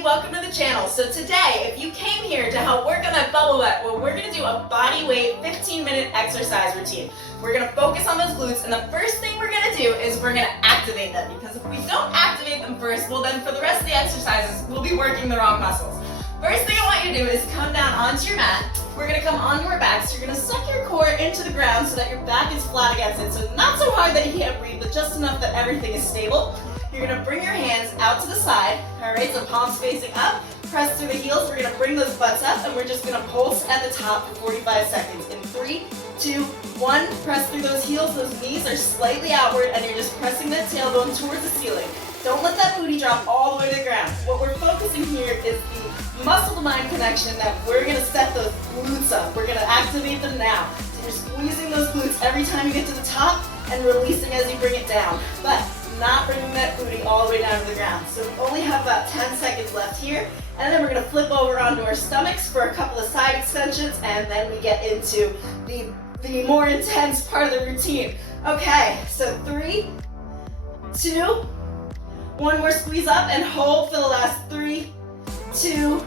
everybody, welcome to the channel. So today, if you came here to help work on that bubble wet, well, we're gonna do a body weight 15-minute exercise routine. We're gonna focus on those glutes, and the first thing we're gonna do is we're gonna activate them, because if we don't activate them first, well then for the rest of the exercises, we'll be working the wrong muscles. First thing I want you to do is come down onto your mat. We're gonna come onto our backs. You're gonna suck your core into the ground so that your back is flat against it. So not so hard that you can't breathe, but just enough that everything is stable. You're gonna bring your hands out to the side. All right, so palms facing up. Press through the heels. We're gonna bring those butts up, and we're just gonna pulse at the top for 45 seconds. In 3, 2, 1. Press through those heels. Those knees are slightly outward, and you're just pressing that tailbone towards the ceiling. Don't let that booty drop all the way to the ground. What we're focusing here is the muscle-to-mind connection that we're gonna set those glutes up. We're gonna activate them now. So you're squeezing those glutes every time you get to the top and releasing as you bring it down. But not bringing that booty all the way down to the ground. So we only have about 10 seconds left here. And then we're gonna flip over onto our stomachs for a couple of side extensions, and then we get into the more intense part of the routine. Okay, so 3, 2, 1 more squeeze up and hold for the last 3, 2,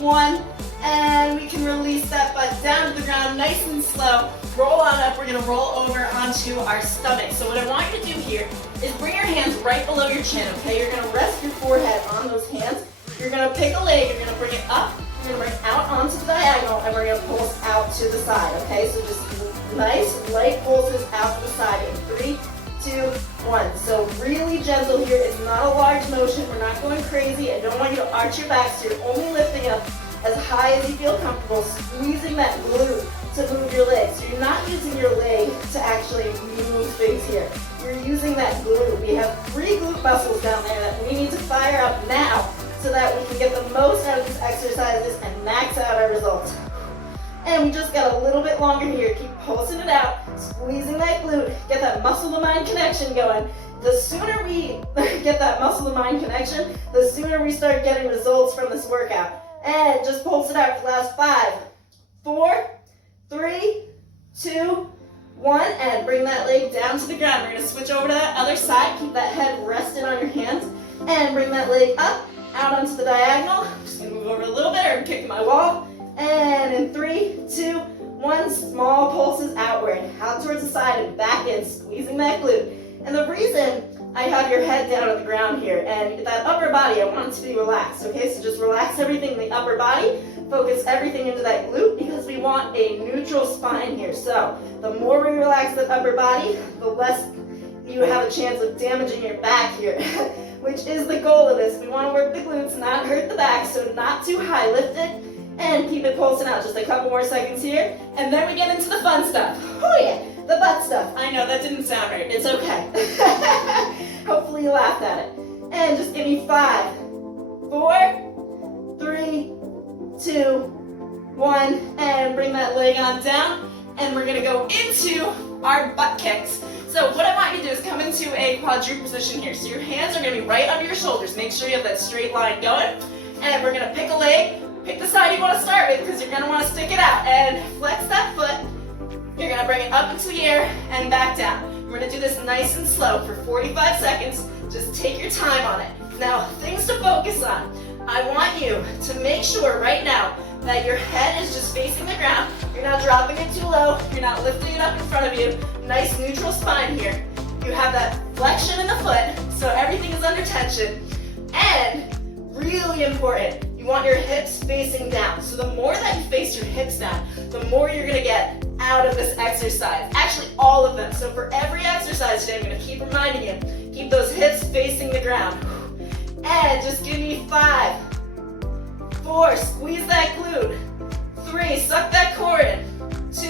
1, and we can release that butt down to the ground nice and slow. Roll on up. We're gonna roll over onto our stomach. So what I want you to do here is bring your hands right below your chin, okay? You're gonna rest your forehead on those hands. You're gonna pick a leg, you're gonna bring it up, you're gonna bring it out onto the diagonal, and we're gonna pulse out to the side, okay? So just nice, light pulses out to the side in 3, 2, 1. So really gentle here. It's not a large motion. We're not going crazy. I don't want you to arch your back, so you're only lifting up as high as you feel comfortable, squeezing that glute to move your leg. So you're not using your leg to actually move things here. You're using that glute. We have 3 glute muscles down there that we need to fire up now so that we can get the most out of these exercises and max out our results. And we just got a little bit longer here. Keep pulsing it out, squeezing that glute, get that muscle-to-mind connection going. The sooner we get that muscle-to-mind connection, the sooner we start getting results from this workout. And just pulse it out for the last 5, 4, 3, 2, 1, and bring that leg down to the ground. We're gonna switch over to that other side. Keep that head rested on your hands, and bring that leg up, out onto the diagonal. Just gonna move over a little bit or kick my wall. And in 3, 2, 1, small pulses outward, out towards the side and back in, squeezing that glute. And the reason I have your head down on the ground here, and that upper body, I want it to be relaxed, okay? So just relax everything in the upper body, focus everything into that glute, because we want a neutral spine here. So the more we relax that upper body, the less you have a chance of damaging your back here, which is the goal of this. We want to work the glutes, not hurt the back, so not too high. Lift it and keep it pulsing out. Just a couple more seconds here, and then we get into the fun stuff. Oh yeah, the butt stuff. I know that didn't sound right. It's okay. Hopefully you laughed at it. And just give me 5, 4, 3, 2, 1, and bring that leg on down, and we're gonna go into our butt kicks. So what I want you to do is come into a quadruped position here. So your hands are gonna be right under your shoulders. Make sure you have that straight line going, and we're gonna pick a leg. Pick the side you want to start with, because you're going to want to stick it out, and flex that foot. You're going to bring it up into the air and back down. We're going to do this nice and slow for 45 seconds. Just take your time on it. Now, things to focus on. I want you to make sure right now that your head is just facing the ground. You're not dropping it too low. You're not lifting it up in front of you. Nice neutral spine here. You have that flexion in the foot, so everything is under tension. And really important, you want your hips facing down. So the more that you face your hips down, the more you're gonna get out of this exercise. Actually, all of them. So for every exercise today, I'm gonna keep reminding you, keep those hips facing the ground. And just give me 5, 4, squeeze that glute. 3, suck that core in. 2,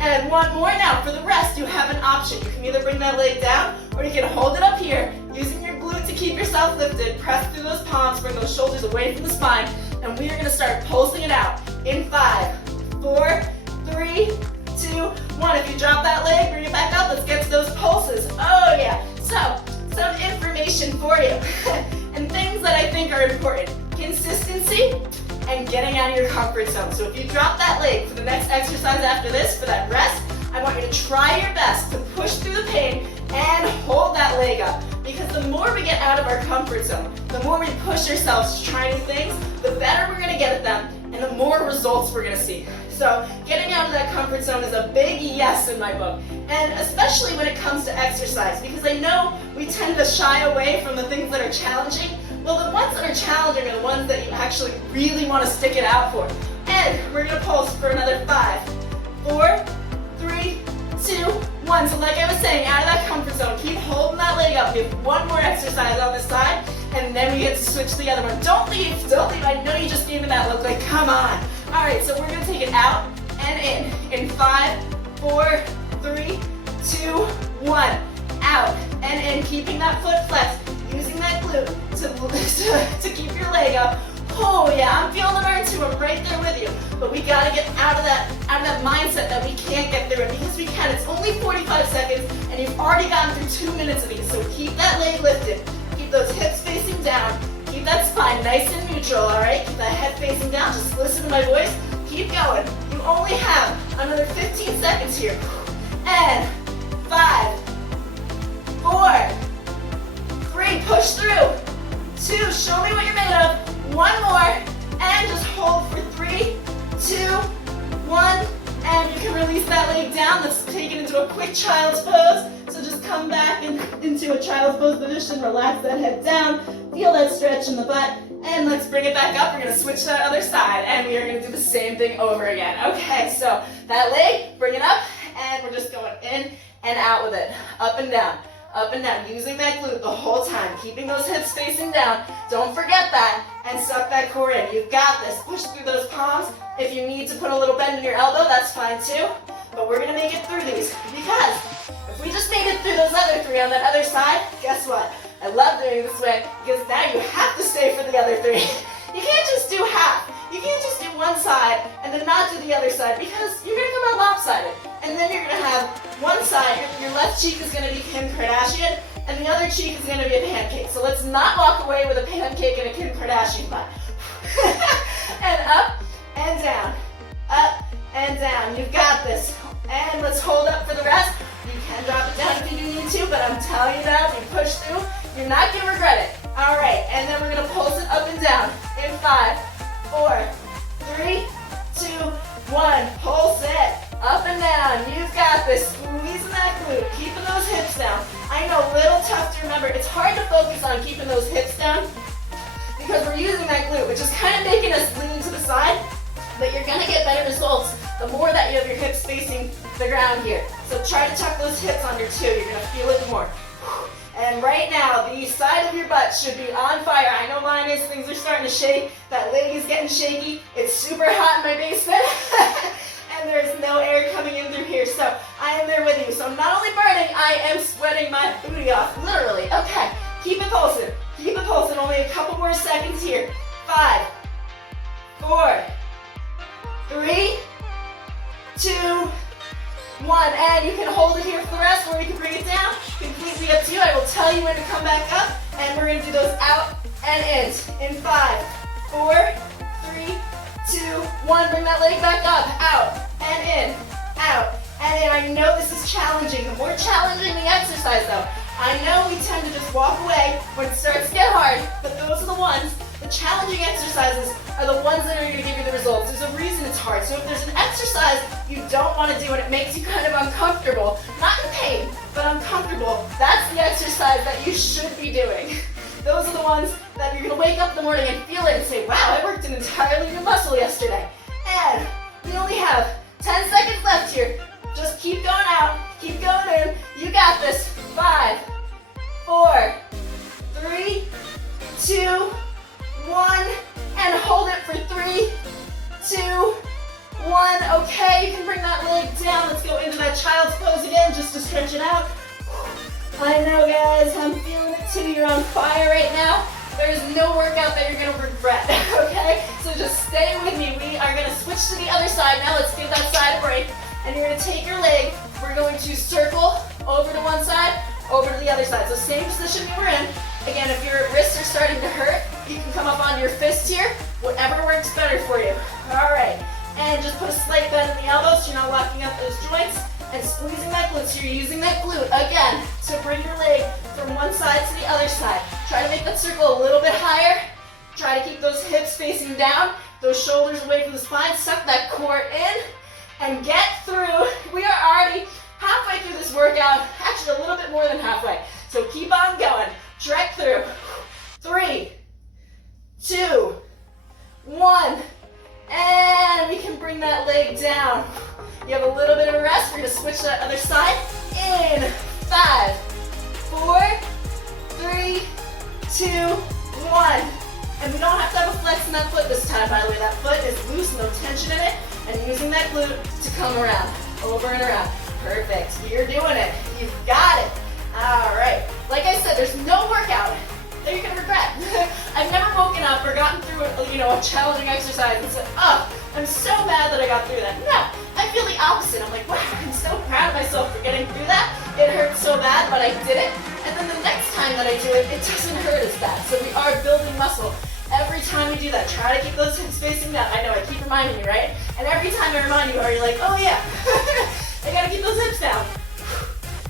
and 1 more. Now, for the rest, you have an option. You can either bring that leg down, or you can hold it up here, using your glute to keep yourself lifted. Press through those palms, bring those shoulders away from the spine, and we are gonna start pulsing it out in 5, 4, 3, 2, 1. If you drop that leg, bring it back up. Let's get to those pulses. Oh yeah. So, some information for you, and things that I think are important. Consistency and getting out of your comfort zone. So if you drop that leg for the next exercise after this, for that rest, I want you to try your best to push through the pain and hold that leg up. because the more we get out of our comfort zone, the more we push ourselves to try new things, the better we're gonna get at them, and the more results we're gonna see. So getting out of that comfort zone is a big yes in my book, and especially when it comes to exercise, because I know we tend to shy away from the things that are challenging. Well, the ones that are challenging are the ones that you actually really want to stick it out for. And we're gonna pulse for another 5, 4, 3, 2, 1. So like I was saying, out of that comfort zone, keep holding that leg up. Give one more exercise on this side, and then we get to switch to the other one. Don't leave. I know you just gave me that look, like, come on. All right, so we're gonna take it out and in 5, 4, 3, 2, 1. Out and in, keeping that foot flexed, using that glute to keep your leg up. Oh yeah, I'm feeling the burn too. I'm right there with you. But we gotta get out of that mindset that we can't get through it, because we can. It's only 45 seconds, and you've already gotten through 2 minutes of these. So keep that leg lifted. Keep those hips facing down. Keep that spine nice and neutral. All right. Keep that head facing down. Just listen to my voice. Keep going. You only have another 15 seconds here. And 5, 4, 3. Push through. 2. Show me what you're made of. 1 more, and just hold for 3, 2, 1, and you can release that leg down. Let's take it into a quick child's pose. So just come back into a child's pose position, relax that head down, feel that stretch in the butt, and let's bring it back up. We're gonna switch to that other side, and we are gonna do the same thing over again. Okay, so that leg, bring it up, and we're just going in and out with it, up and down, using that glute the whole time, keeping those hips facing down. Don't forget that, and suck that core in. You've got this. Push through those palms. If you need to put a little bend in your elbow, that's fine too. But we're gonna make it through these, because if we just made it through those other 3 on that other side, guess what? I love doing it this way, because now you have to stay for the other 3. You can't just do half. You can't just do one side and then not do the other side, because you're gonna come out lopsided. And then you're gonna have one side, your left cheek is gonna be Kim Kardashian, and the other cheek is gonna be a pancake. So let's not walk away with a pancake and a Kim Kardashian butt. And up and down, up and down. You've got this. And let's hold up for the rest. You can drop it down if you do need to, but I'm telling you now, if you push through, you're not gonna regret it. All right, and then we're gonna pulse it up and down in 5, 4, 3, 2, 1. Pulse it up and down. You've got this. Squeezing that glute, keeping those hips down. I know, a little tough to remember. It's hard to focus on keeping those hips down because we're using that glute, which is kind of making us lean to the side, but you're gonna get better results the more that you have your hips facing the ground here. So try to tuck those hips under too. You're gonna feel it more. And right now, the side of your butt should be on fire. I know mine is. Things are starting to shake. That leg is getting shaky. It's super hot in my basement. And there's no air coming in through here. So I am there with you. So I'm not only burning, I am sweating my booty off. Literally. Okay. Keep it pulsing. Keep it pulsing. Only a couple more seconds here. 5, 4, 3, 2, 1, and you can hold it here for the rest, or you can bring it down. Completely up to you. I will tell you when to come back up, and we're going to do those out and in 5, 4, 3, 2, 1. Bring that leg back up, out and in, out and in. I know this is challenging. The more challenging the exercise, though. I know we tend to just walk away when it starts to get hard, but those are the ones. The challenging exercises are the ones that are going to give you the results. There's a reason it's hard. So if there's an exercise you don't want to do and it makes you kind of uncomfortable, not in pain, but uncomfortable, that's the exercise that you should be doing. Those are the ones that you're going to wake up in the morning and feel it and say, wow, I worked an entirely new muscle yesterday. And we only have 10 seconds left here. Just keep going out, keep going in. You got this. 5, 4, 3, 2, 1, and hold it for 3, 2, 1. Okay, you can bring that leg down. Let's go into that child's pose again, just to stretch it out. I know, guys, I'm feeling it too. You're on fire right now. There's no workout that you're gonna regret, okay? So just stay with me. We are gonna switch to the other side now. Let's give that side a break. And you're gonna take your leg. We're going to circle over to one side, over to the other side. So same position you were in. Again, if your wrists are starting to hurt, you can come up on your fist here. Whatever works better for you. All right. And just put a slight bend in the elbows so you're not locking up those joints. and squeezing that glute. So you're using that glute again to bring your leg from one side to the other side. Try to make that circle a little bit higher. Try to keep those hips facing down, those shoulders away from the spine. Suck that core in and get through. We are already halfway through this workout, actually a little bit more than halfway. So keep on going. Trek through. 3, 2, 1. And we can bring that leg down. You have a little bit of a rest. We're going to switch to that other side. In 5, 4, 3, 2, 1. And we don't have to have a flex in that foot this time, by the way. That foot is loose, no tension in it. And using that glute to come around, over and around. Perfect. You're doing it. You've got it. All right. Like I said, there's no workout that you're going to regret. I've never woken up or gotten through a challenging exercise and said, oh, I'm so mad that I got through that. No, I feel the opposite. I'm like, wow, I'm so proud of myself for getting through that. It hurt so bad, but I did it. And then the next time that I do it, it doesn't hurt as bad. So we are building muscle. Every time we do that, try to keep those hips facing down. I know, I keep reminding you, right? And every time I remind you, you're like, oh yeah, I gotta keep those hips down.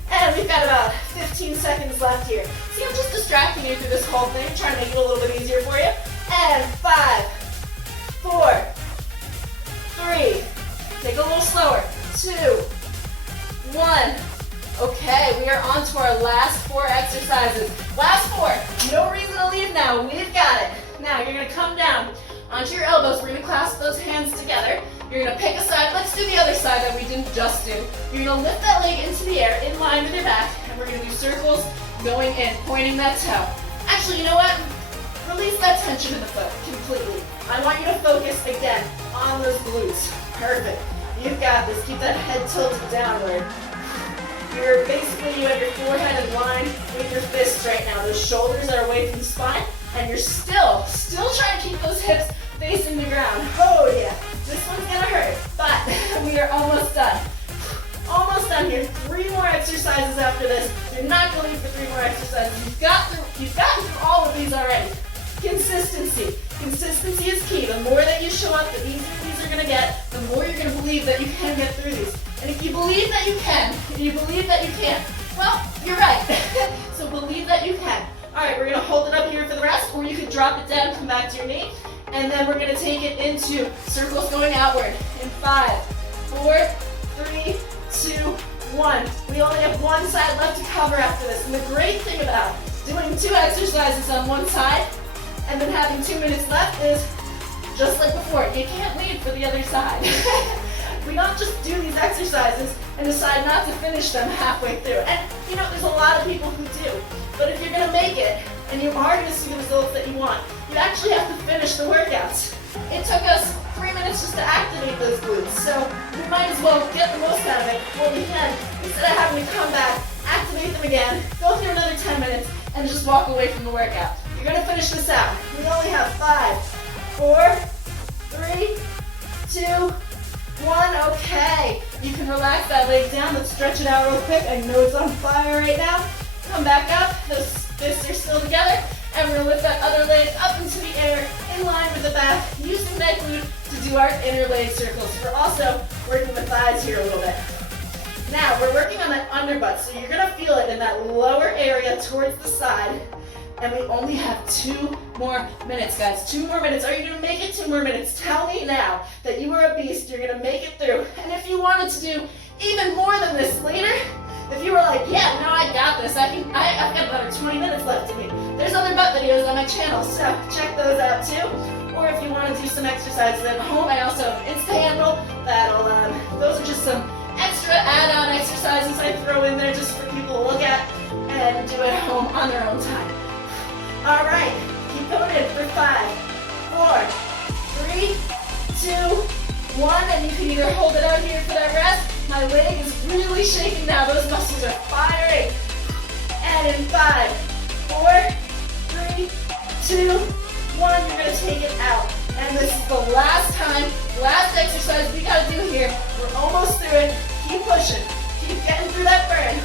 And we've got about 15 seconds left here. See, I'm just distracting you through this whole thing, trying to make it a little bit easier for you. And 5, 4, 3, take a little slower, 2, 1. Okay, we are on to our last 4 exercises. Last 4, no reason to leave now, we've got it. Now you're gonna come down onto your elbows. We're gonna clasp those hands together. You're gonna pick a side. Let's do the other side that we didn't just do. You're gonna lift that leg into the air in line with your back, and we're gonna do circles going in, pointing that toe. Actually, you know what? Release that tension in the foot completely. I want you to focus again on those glutes. Perfect. You've got this. Keep that head tilted downward. You have your forehead in line with your fists right now. Those shoulders are away from the spine, and you're still trying to keep those hips facing the ground. Oh yeah, this one's gonna hurt, but we are almost done. Almost done here. 3 more exercises after this. You're not gonna leave for 3 more exercises. You've gotten through all of these already. Consistency. Consistency is key. The more that you show up, the easier these are gonna get, the more you're gonna believe that you can get through these. And if you believe that you can, if you believe that you can, well, you're right. So believe that you can. All right, we're gonna hold it up here for the rest, or you could drop it down, come back to your knee, and then we're gonna take it into circles going outward in 5, 4, 3, 2, 1. We only have one side left to cover after this. And the great thing about doing 2 exercises on one side and then having 2 minutes left is, just like before, you can't leave for the other side. We don't just do these exercises and decide not to finish them halfway through. And there's a lot of people who do. But if you're gonna make it, and you are gonna see the results that you want, you actually have to finish the workouts. It took us 3 minutes just to activate those glutes, so we might as well get the most out of it while we can, instead of having to come back, activate them again, go through another 10 minutes, and just walk away from the workout. You're gonna finish this out. We only have 5, 4, 3, 2, 1, okay. You can relax that leg down. Let's stretch it out real quick. I know it's on fire right now. Come back up. Those fists are still together. And we're gonna lift that other leg up into the air in line with the back, using that glute to do our inner leg circles. We're also working the thighs here a little bit. Now, we're working on that underbutt, so you're gonna feel it in that lower area towards the side. And we only have 2 more minutes, guys. 2 more minutes. Are you gonna make it 2 more minutes? Tell me now that you are a beast. You're gonna make it through. And if you wanted to do even more than this later, if you were like, yeah, no, I got this. I've got another 20 minutes left to me. There's other butt videos on my channel, so check those out too. Or if you want to do some exercises at home, I also have an Insta handle that'll, those are just some extra add-on exercises I throw in there just for people to look at and do at home on their own time. All right, keep going in for 5, 4, 3, 2, 1, and you can either hold it out here for that rest. My leg is really shaking now. Those muscles are firing. And in 5, 4, 3, 2, 1, you're gonna take it out. And this is the last time, last exercise we gotta do here. We're almost through it. Keep pushing. Keep getting through that burn.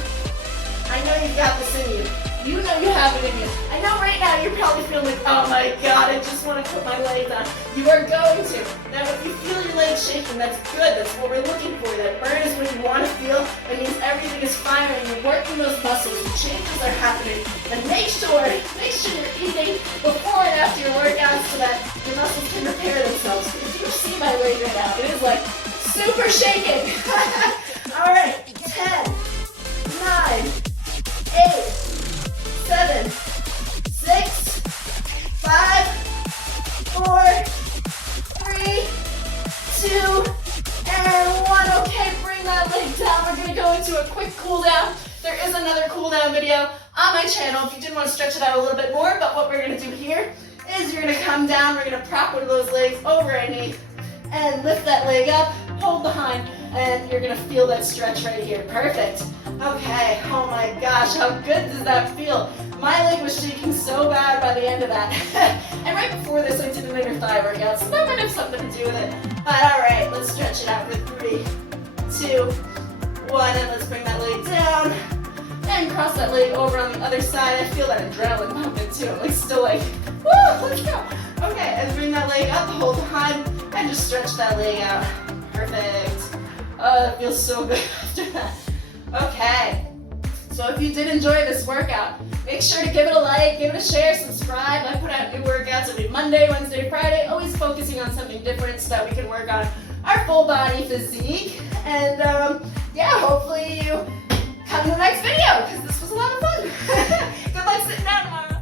I know you've got this in you. You know you have it in you. I know right now you're probably feeling like, oh my God, I just want to put my leg down. You are going to. Now if you feel your legs shaking, that's good. That's what we're looking for. That burn is what you want to feel. It means everything is firing. You're working those muscles. The changes are happening. And make sure you're eating before and after your workout so that your muscles can repair themselves. If you see my leg right now, it is like super shaking. All right, 10, 9, 8, 7, 6, 5, 4, 3, 2, and 1. Okay, bring that leg down. We're gonna go into a quick cool down. There is another cool down video on my channel if you did want to stretch it out a little bit more, but what we're gonna do here is you're gonna come down, we're gonna prop one of those legs over a knee and lift that leg up, hold behind, and you're gonna feel that stretch right here. Perfect. Okay, oh my gosh, how good does that feel? My leg was shaking so bad by the end of that. And right before this, I did an inner thigh workout, so that might have something to do with it. But all right, let's stretch it out for 3, 2, 1, and let's bring that leg down. And cross that leg over on the other side. I feel that adrenaline pumping too. I'm like still like, woo, let's go. Okay, and bring that leg up, hold behind, and just stretch that leg out. Perfect. Oh, that feels so good after that. Okay, so if you did enjoy this workout, make sure to give it a like, give it a share, subscribe. I put out new workouts every Monday, Wednesday, Friday, always focusing on something different so that we can work on our full body physique. And yeah, hopefully you come to the next video because this was a lot of fun. Good luck sitting down tomorrow.